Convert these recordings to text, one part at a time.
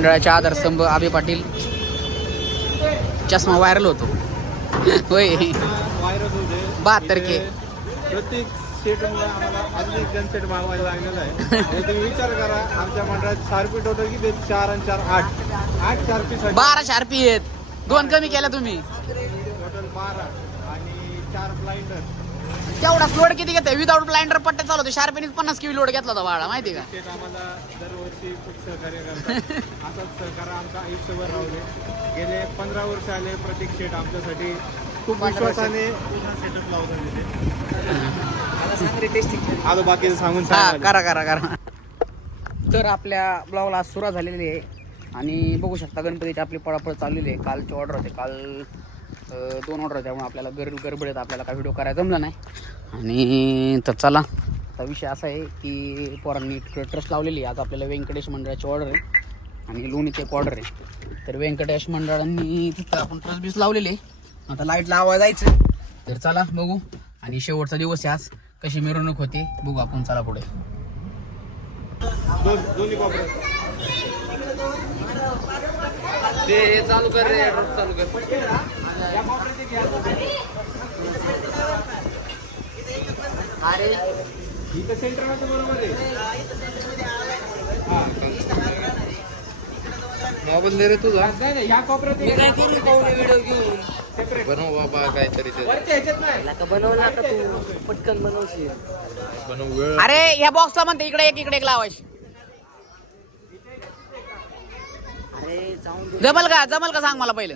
मंडळाचे आधारस्तंभ आबे पाटील. चष्मा व्हायरल होतो होय. व्हायरल होते 72K. प्रत्येक सेटमुळे आम्हाला अजून एक गन सेट मागवायला लागलेला आहे. आता तुम्ही विचार करा आमच्या मंडळात 4 पीठ होतं की ते 4 आणि 4 8 4 पीठ 12 शार्पी आहेत. 2 कमी केल्या तुम्ही. टोटल 12 आणि 4 ब्लाइंडर. तेवढा लोड किती घेतोय? विदाउट ब्लाइंडर पट्टे चालवतो. शार्पीनेच 50 किलो लोड घेतला होता बाळा, माहिती का? सेट आम्हाला दरवर्षी खूप सहकार्य करतात. असंच सहकार्य आमचं आयुष्यभर राहले. गेले 15 वर्ष आले प्रत्येक सेट आमच्यासाठी खूप विश्वासाने सेटअप लावतात. आलो बाकीचं सांगून करा. तर आपल्या ब्लॉगला सुरुवात झालेली आहे आणि बघू शकता गणपतीची आपली पळापळ चाललेली आहे. कालची ऑर्डर होते, काल 2 ऑर्डर होते, त्यामुळे आपल्याला गडबडीत आपल्याला काही व्हिडिओ करायला जमला नाही. आणि तर चला, आता विषय असा आहे की पोरांनी ट्रस्ट लावलेली आहे. आज आपल्याला व्यंकटेश मंडळाची ऑर्डर आहे आणि लोणीची एक ऑर्डर आहे. तर व्यंकटेश मंडळांनी तिथं आपण ट्रस्ट बीस लावलेली आहे. आता लाईट लावायला जायचं. तर चला बघू. आणि शेवटचा दिवस आहे आज. कशी मिरवणूक होते बघू आपण. चला पुढे. दोन्ही कॉपरे ते चालू कर रे, चालू कर. अरे इथं सेंटरमध्ये बरोबर आहे. मोबाईल दे रे तुझा. ह्या कोपऱ्यात मी काय करू पाहुणे व्हिडिओ घेऊन बनव बाबा काहीतरी ते वरच्या ह्याच्यात नाही. बनवला का तू पटकन बनवशील. बनव वेळ. अरे ह्या बॉक्सला म्हणते इकडे एक लावायची. अरे जमल का सांग मला पहिलं.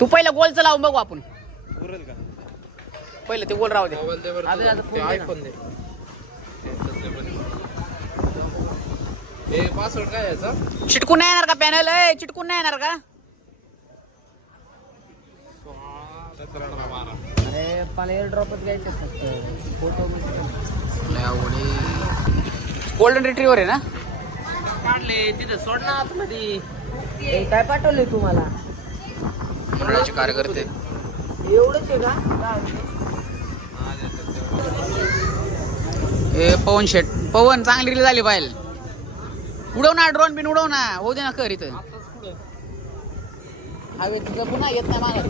तू पहिलं गोलचं लावून बघू आपण. पुरेल का? पहिलं ते गोल राहू दे. मोबाईल दे बरं आता तुझा. ते आयफोन दे. हे पासवर्ड काय याचा? चिटकून नाही येणार का पॅनल? चिटकून नाही येणार का? अरे मला एअर ड्रॉपच घ्यायचं फक्त. फोटो गोल्डन रिट्रीवर आहे ना? काढले तिथे सोड ना आतमध्ये. काय पाठवले तुम्हाला? मंडळाचे कार्यकर्ते एवढंच आहे का? ए पवन शेट, पवन चांगली रील झाली पाहिजे. उडव ना ड्रोन बिन, उडव ना. होऊ दे ना कर इथं. हवे तुझं पुन्हा येत नाही मागत.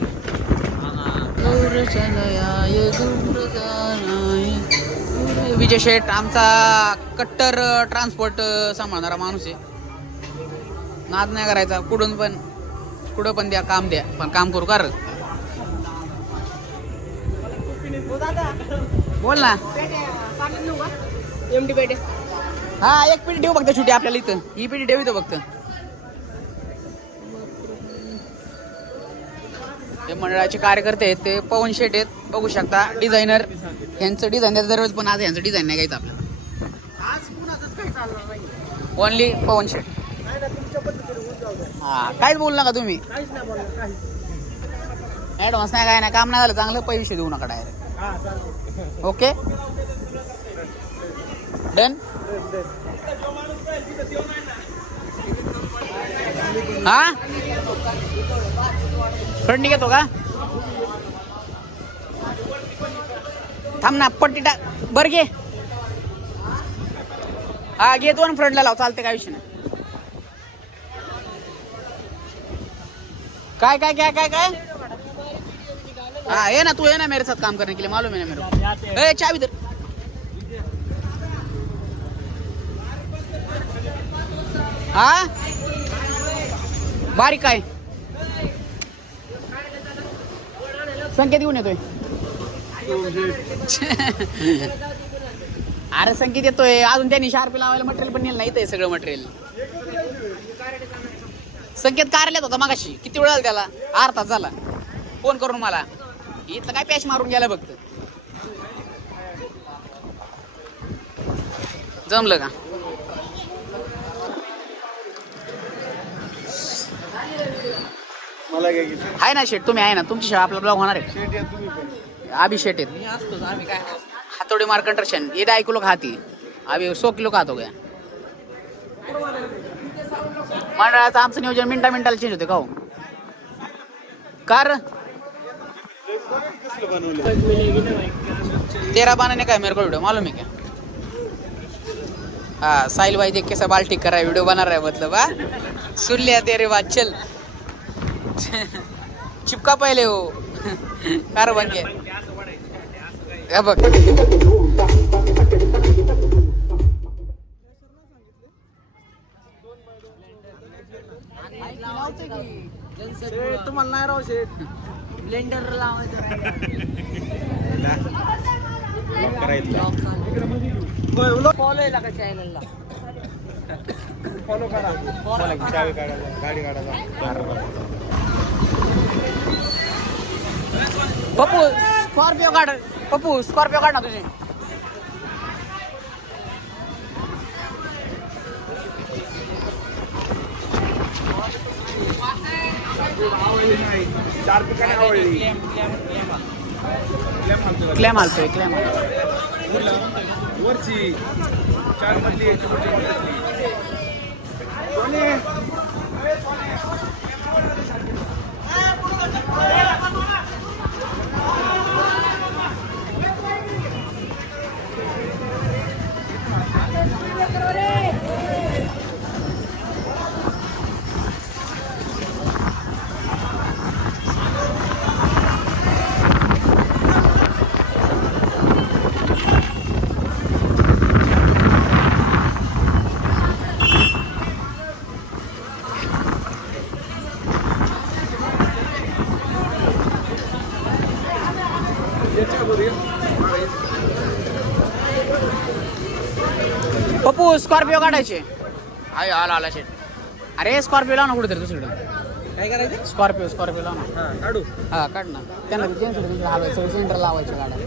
विजय शेठ आमचा कट्टर ट्रान्सपोर्ट सांभाळणारा माणूस आहे. नाद नाही करायचा. कुठं पण द्या, काम द्या, पण काम करू कर. बोल ना. हा एक पिढी ठेवू फक्त छोटी आपल्याला इथं. ही पिढी ठेवू इथं फक्त. हे मंडळाचे कार्यकर्ते आहेत, ते पवन शेट आहेत. बघू शकता डिझायनर. यांचं डिझाईन द्यायचं दररोज, पण आज यांचं डिझाईन नाही घ्यायचं आपल्याला. ओनली पवन शेट. हा काहीच बोलू नका तुम्ही. ऍडव्हान्स नाही, काय नाही. काम नाही झालं चांगलं पैसे देऊ नका डायरेक्ट. Okay done. हा फ्रंट घेतो का? थांब ना, पट्टी टाक. बरं घे. हा घे, 2 फ्रंटला लाव. चालते, काय विषय नाही. काय काय काय काय काय हाँ ये ना, तू है ना मेरे साथ काम करने के लिए, मालूम है ना मेरे को. ए चाबी दे. हाँ बारीक काय संकेत घेऊन येतोय. अरे संकेत येतोय अजून. त्यांनी शार्पी लावायला मटेरियल पण नेलं नाही. इथं सगळं मटेरियल. संकेत कार्यालयात होता मागाशी. किती वेळ झाला त्याला? अर्धा तास झाला फोन करून मला. इथलं काय पॅच मारून गेला फक्त. जमलं का? मला काय आहे ना शेट, तुम्ही आहे ना. तुमची शाळा आपला ब्लॉग होणार आहे. शेट या तुम्ही पण. अभी शेट आहेत. मी असतोच. आम्ही काय हातोडी मार कंट्रक्शन. ये 2 किलो खाती, अभी 100 किलो खात हो गया. मंडळाचं आमचं नियोजन मिनिटाला चेंज होते का हो? कार तेरा बनाने का है मेरे को वीडियो, मालूम है क्या? हाँ साहिल भाई देख कैसा बाल ठीक कर रहा है, वीडियो बना रहा है मतलब। हाँ सुन लिया तेरे बात, चल चिपका पहले वो कार बन गया। हे बघ तुम्हाला नाही राहू शेट ब्लेंडर लावायचं फॉलो आहे का चॅनलला, फॉलो करा, चावी काढायला, गाडी काढायला. पप्पू स्कॉर्पिओ काढ, पप्पू स्कॉर्पिओ काढ ना तुझी. चार पिकाने आवडली. क्लेम आलतोय क्लेम. वरची 4 मधली याची पुढची मधली. पप्पू स्कॉर्पिओ काढायचे. आय आला आला शेट. अरे स्कॉर्पिओ लाव ना कुठेतरी दुसरीकडे. काय करायचं? स्कॉर्पिओ स्कॉर्पिओ लाव ना. काढू. हा काढ ना. त्यांना जेंट्स हलवायचं, सेंटर लावायचं गाड्या.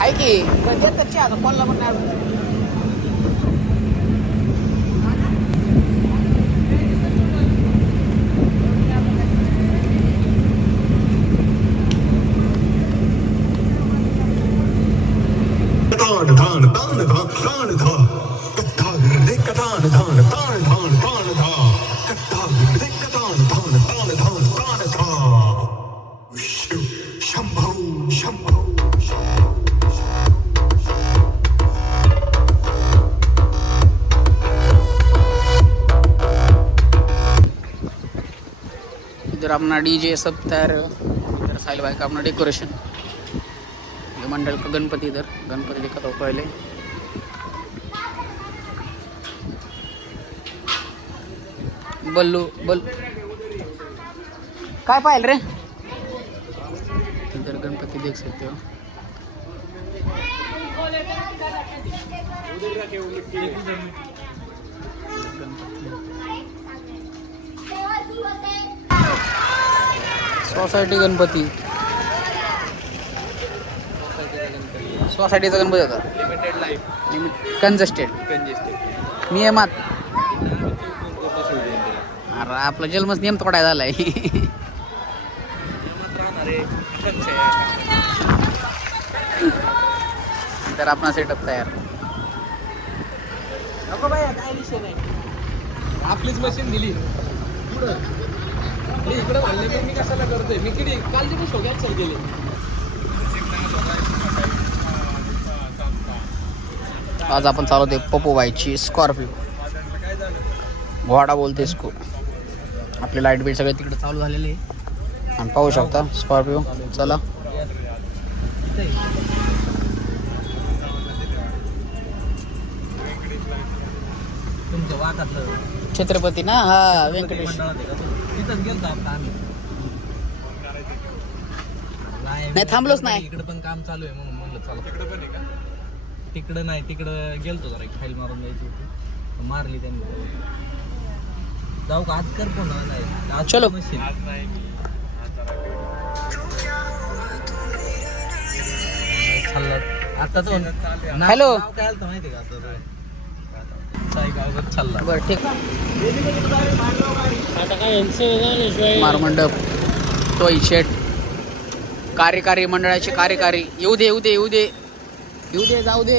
आहे की कच्चे आता कोणला पण नाही अजून. इधर अपना डीजे सब तैयार है. इधर साहिल भाई का अपना डेकोरेशन. ये मंडल का गणपति, इधर गणपति दिखा तो पहले. बल्लू बल काय पाहिल रे. इधर गणपति देख सकते हो. सोसायटी गणपती, सोसायटीचा गणपती होता. लिमिटेड लाईफ, कंजेस्टेड नियमात. अरे आपला जन्मच नियम तोडाय झालाय. तर आपला सेटअप तयार. नको बाई, काय विषय नाही. आपलीच मशीन दिली मी इकडे म्हणले, मी कशाला करतोय. मी किती कालचे पण शो कॅन्सल केले. आज आपण चालवते पप्पू बाईची स्कॉर्पिओ. घोडा बोलते इसको. आपले लाईट बीट सगळे तिकडे चालू झालेले आहे आणि पाहू शकता स्कॉर्पिओ. चला तुमच्या वाकातलं छत्रपती ना. हा व्यंकटेश. तिथंच गेलतो आपला आम्ही. नाही थांबलोच नाही. इकडे पण काम चालू आहे म्हणून म्हणलं चला. तिकडे पण आहे का? तिकडं नाही, तिकडं गेलतो जरा फाईल मारून द्यायची होती, मारली त्यांनी. जाऊ का आज? कर पुन्हा नाही आज चलो. मशीन आता तो हॅलो काय आलं माहिती का आता साईगावकर चालला. बरं ठीक. आता काय मारमंडप टोई शेट कार्यकारी मंडळाचे कार्यकारी येऊ दे येऊ दे येऊ दे येऊ दे जाऊ दे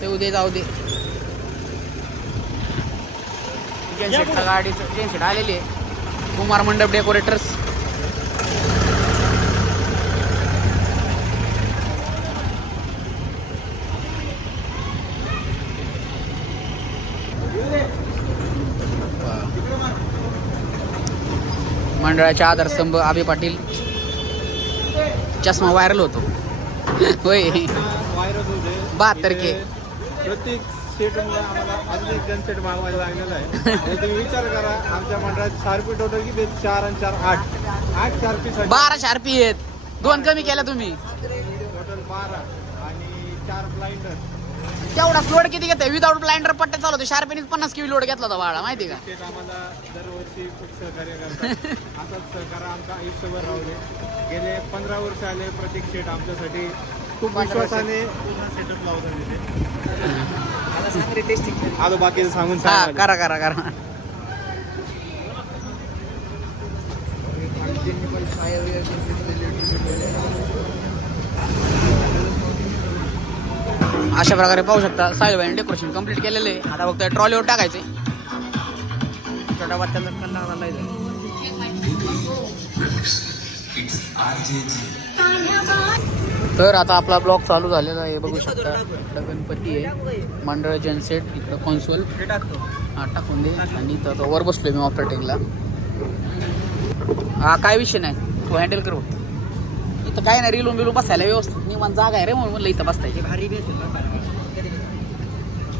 येऊ दे जाऊ दे. जेनसेटच्या गाडीचं जेनसेट आलेली आहे. कुमार मंडप डेकोरेटर्स. मंडळाचे आधारस्तंभ आबे पाटील. चष्मा व्हायरल होतो होय. व्हायरल होते 72 के. प्रत्येक सेटमुळे आम्हाला अजून एक गन सेट मागवायला लागलेला आहे. आणि तुम्ही विचार करा आमच्या मंडळात शार्पी टोटल किती आहेत? 4 आणि 4 8 शार्पी 12 शार्पी आहेत. 2 कमी केल्या तुम्ही. टोटल 12 आणि 4 ब्लाइंडर. तेवढा लोड किती घेते? विदाउट ब्लाइंडर पट्टे चालवतो. शार्पीने 50 किलो लोड घेतला होता बाळा माहिती का? सेट आम्हाला दरवर्षी खूप सहकार्य करतात. असाच सहकार्य आमचं आयुष्यभर राहू दे. गेले 15 वर्ष आले प्रत्येक सेट आमच्यासाठी खूप विश्वासाने सेटअप लावतात तिथे. आलो बाकीचं सांगून हा सांगा. करा करा करा. अशा प्रकारे पाहू शकता साहेबांनी डेकोरेशन कम्प्लीट केलेलं आहे. आता फक्त ट्रॉलीवर टाकायचे. छोटा बच्चाला कल्ला झालाय. तर आता आपला ब्लॉग चालू झालेला आहे. बघू शकता इकडं गणपती आहे. मंडळ जेनसेट इकडं कॉन्सोल हा टाकून दे. आणि इथं वर बसलोय मी ऑपरेटिंगला. हा काय विषय नाही, तू हँडल करू. इथं काय नाही, रिलून बिलून बसायला व्यवस्थित निवांत जागा आहे रे म्हणून म्हणलं इथं बसताय. भारी बेस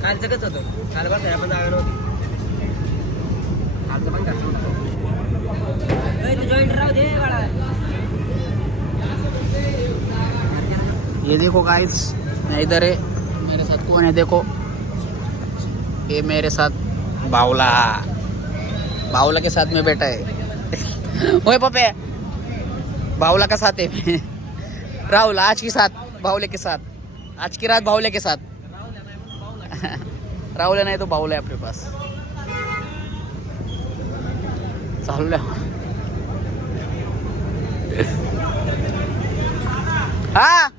कालचं कसं होतं? काल बसायला पण जागा नव्हती. कालचं पण जॉईंट राहू दे बाळा. ये देखो गाइस, मैं इधर है, मेरे साथ कौन है देखो, ये मेरे साथ बावला. बावला के साथ में बैठा है. ओए पपे, बावला का साथ है. राहुल आज की साथ बावले के साथ, आज की रात बावले के साथ. राहुल नहीं तो बावला है अपने पास. चालू हा हा.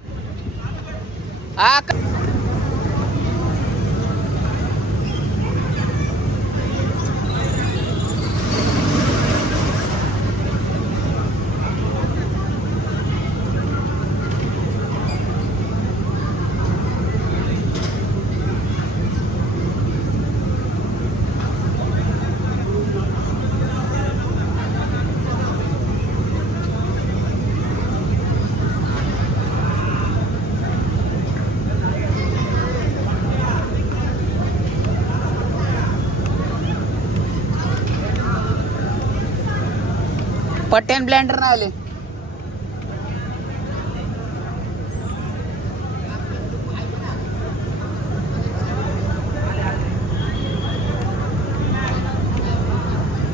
पट्ट्यान ब्लेंडर नाही आले.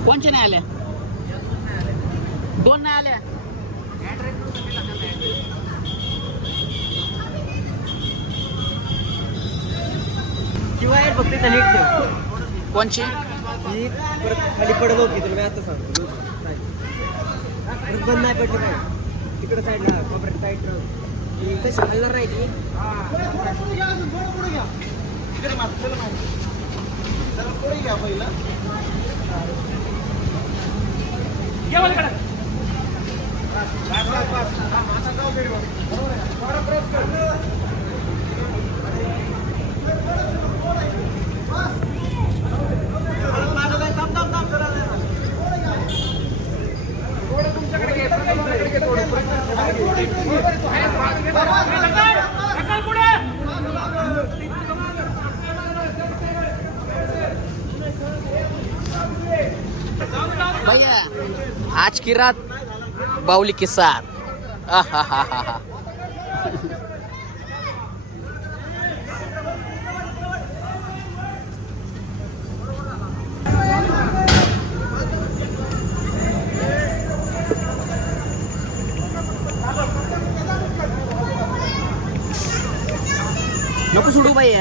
कोणच्या नाही आल्या? 2 नाही आल्या. शिवाय फक्त नीट ठेव. कोणची? ही परत खाली पडत होती तुला मी आता सांगतो. परत बंद नाही पडली पाहिजे. तिकडे साईडला कोपऱ्यात साईड राहू तशी हल्ला राहिली. भैया आज की रात बावली के साथ. आहाहाहा. नको सोडू बाई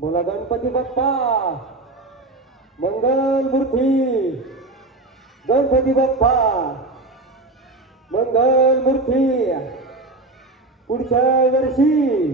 बोला गणपती बाप्पा मंगल मूर्ती, गणपती बाप्पा मंगल मूर्ती. पुढच्या वर्षी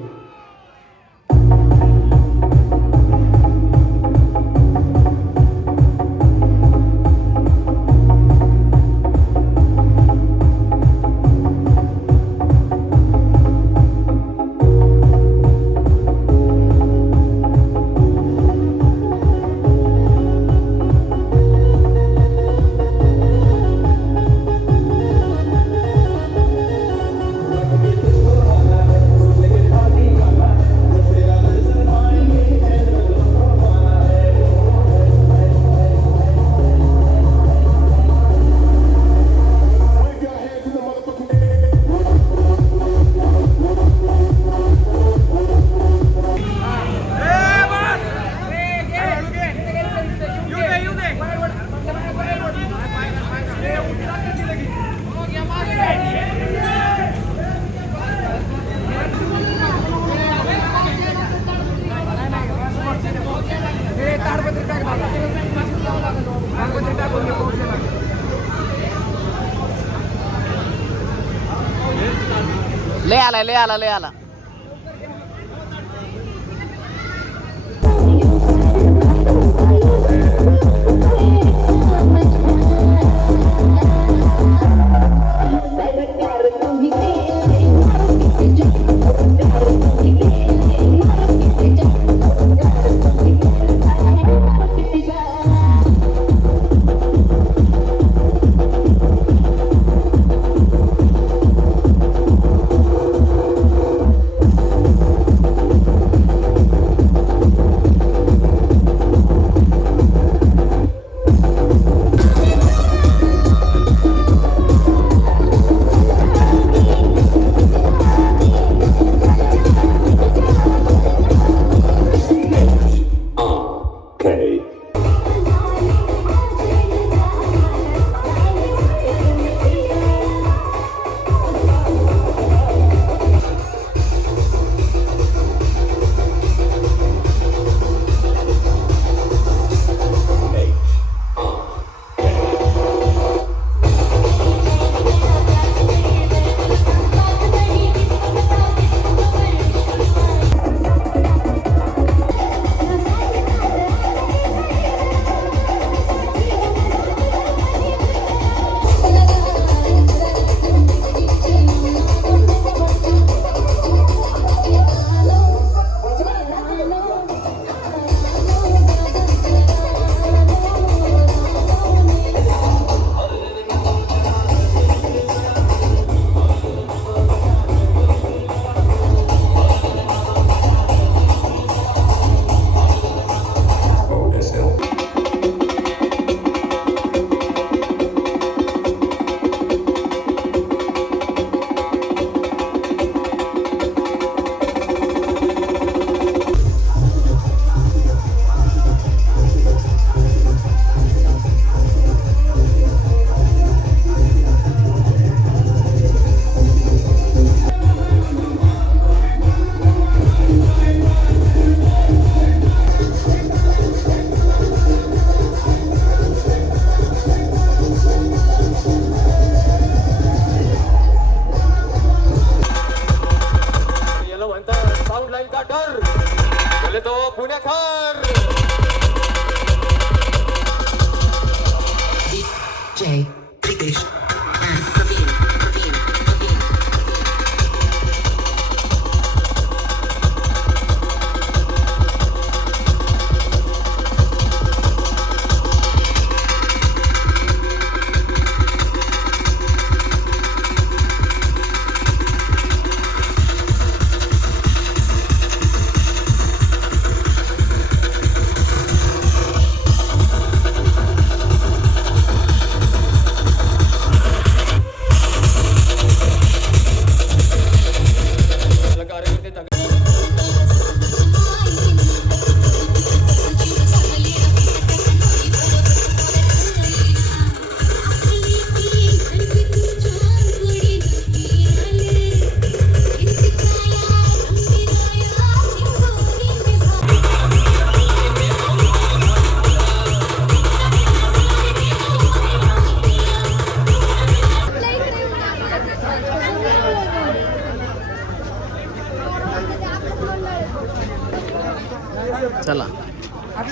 लय आला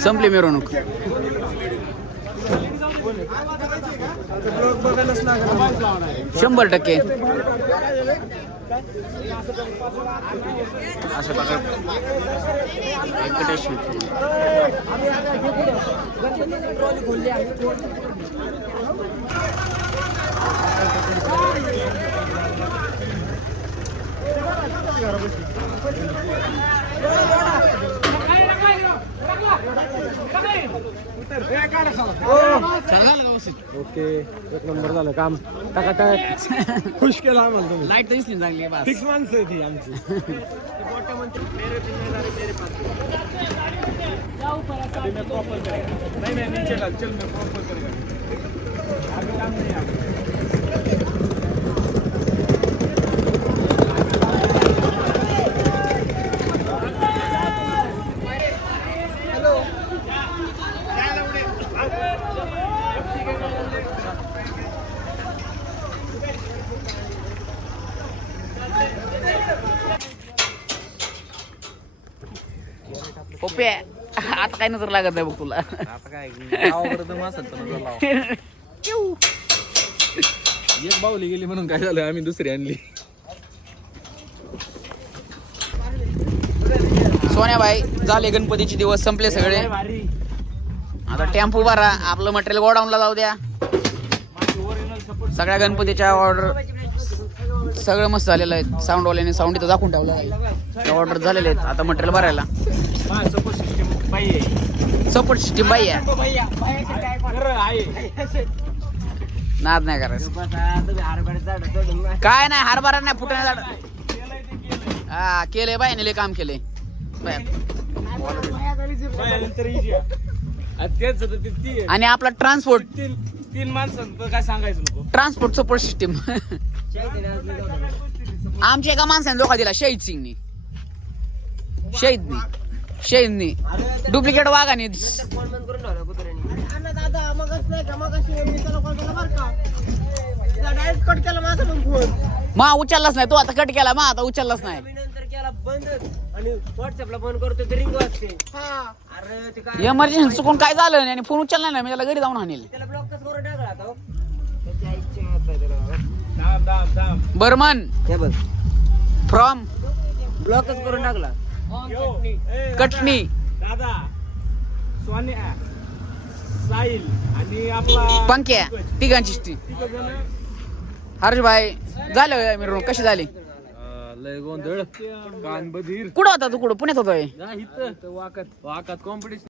संपली मिरवणूक. ब्लॉग बघायलाच लागणार. 100%. अशा प्रकारे व्यंकटेश ट्रॉली खोलली आहे. ओके एक नंबर झालं काम. टाकाटाक खुश केलं आम्हाला तुम्ही. लाईट तर दिसली ना चांगली बस. फिक्स माणसं आहे ती आमची. नहीं नीचे डाल चल मैं प्रॉपर करेगा आगे काम नहीं आगे पप्प्या आता काय नजर लागत नाही बघ तुला. आता काय गावाकडे माणसात एक बाहुली गेली म्हणून काय झालं आम्ही दुसरी आणली. सोन्याबाई झाले गणपतीचे दिवस संपले सगळे. आता टेम्पो भरा आपलं मटेरियल गोडाऊनला जाऊ द्या. सगळ्या गणपतीच्या ऑर्डर सगळं मस्त झालेलं आहे. साऊंडवाल्याने साऊंड इथं दाखवून ठेवलं आहे. ऑर्डर झालेले आहेत. आता मटेरियल भरायला सपोर्ट सिस्टीम बाई आहे. नाद नाही करायचं. काय नाही हरभरा नाही फुटण्या झाड. हा केले बाई काम केले. आणि आपला ट्रान्सपोर्ट तीन माणसं काय सांगायचं नको. ट्रान्सपोर्ट सपोर्ट सिस्टीम आमच्या एका माणसाने धोका दिला. शहीदनी शहीदनी डुप्लिकेट वाघाने फोन बंद करून ठेवला कुत्र्याने. दादा मगच नाही का मगाशी मी त्याला कॉल केला बरं का. डायरेक्ट कट केला माझा पण फोन. मा उचललाच नाही. तो आता कट केला मा आता उचललाच नाही. मी नंतर केला बंद आणि व्हॉट्सअपला फोन करतो तर रिंग वाजते. अरे ते काय इमर्जन्सी चुकून काय झालं आणि फोन उचलला नाही मी त्याला घरी जाऊन आणेल. त्याला ब्लॉक कसं करून टाकला आता हो? त्याच्या इच्छा होत त्याला. दाम बर्मन हे बघ फ्रॉम ब्लॉकच करून टाकला. कटनी दादा सोन्या साहिल आणि आपला पंक्या तिघांची हर्ष भाई झालं मिरवणूक कशी झाली. लय गोंधळ कान बधीर. कुठं होता तू. कुठं पुण्यात होतोय. वाकात कॉम्पिटिशन